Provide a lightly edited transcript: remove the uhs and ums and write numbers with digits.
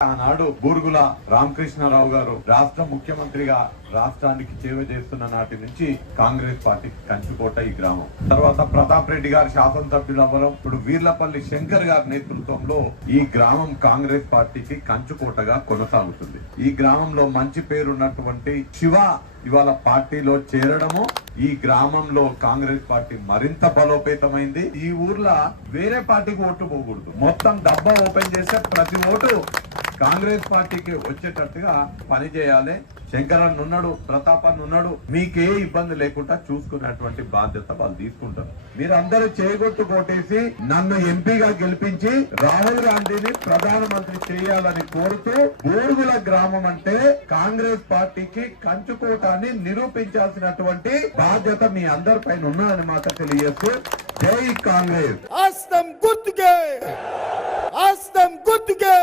ఆనాడు బూరుగుల రామకృష్ణారావు గారు రాష్ట్ర ముఖ్యమంత్రిగా రాష్ట్రానికి సేవ చేస్తున్న నాటి నుంచి కాంగ్రెస్ పార్టీ కంచుకోట ఈ గ్రామం. తర్వాత ప్రతాప్ రెడ్డి గారు శాసనసభ్యులు అవ్వడం, ఇప్పుడు వీర్లపల్లి శంకర్ గారి నేతృత్వంలో ఈ గ్రామం కాంగ్రెస్ పార్టీకి కంచుకోటగా కొనసాగుతుంది. ఈ గ్రామంలో మంచి పేరున్నటువంటి శివ ఇవాళ పార్టీలో చేరడము ఈ గ్రామంలో కాంగ్రెస్ పార్టీ మరింత బలోపేతమైంది. ఈ ఊర్లో వేరే పార్టీకి ఓటు పోకూడదు, మొత్తం డబ్బా ఓపెన్ చేస్తే ప్రతి ఓటు కాంగ్రెస్ పార్టీకి వచ్చేటట్టుగా పని చేయాలి. శంకరన్ ఉన్నాడు, ప్రతాపన్ ఉన్నాడు, మీకే ఇబ్బంది లేకుండా చూసుకునేటువంటి బాధ్యత వాళ్ళు తీసుకుంటారు. మీరందరూ చేయగొట్టు కొట్టేసి నన్ను ఎంపీగా గెలిపించి రాహుల్ గాంధీని ప్రధానమంత్రి చేయాలని కోరుతూ బూరుగుల గ్రామం అంటే కాంగ్రెస్ పార్టీకి కంచుకోటాన్ని నిరూపించాల్సినటువంటి బాధ్యత మీ అందరి పైన ఉన్నదని మాట తెలియజేస్తూ జై కాంగ్రెస్. ఆస్తం గుర్తుకే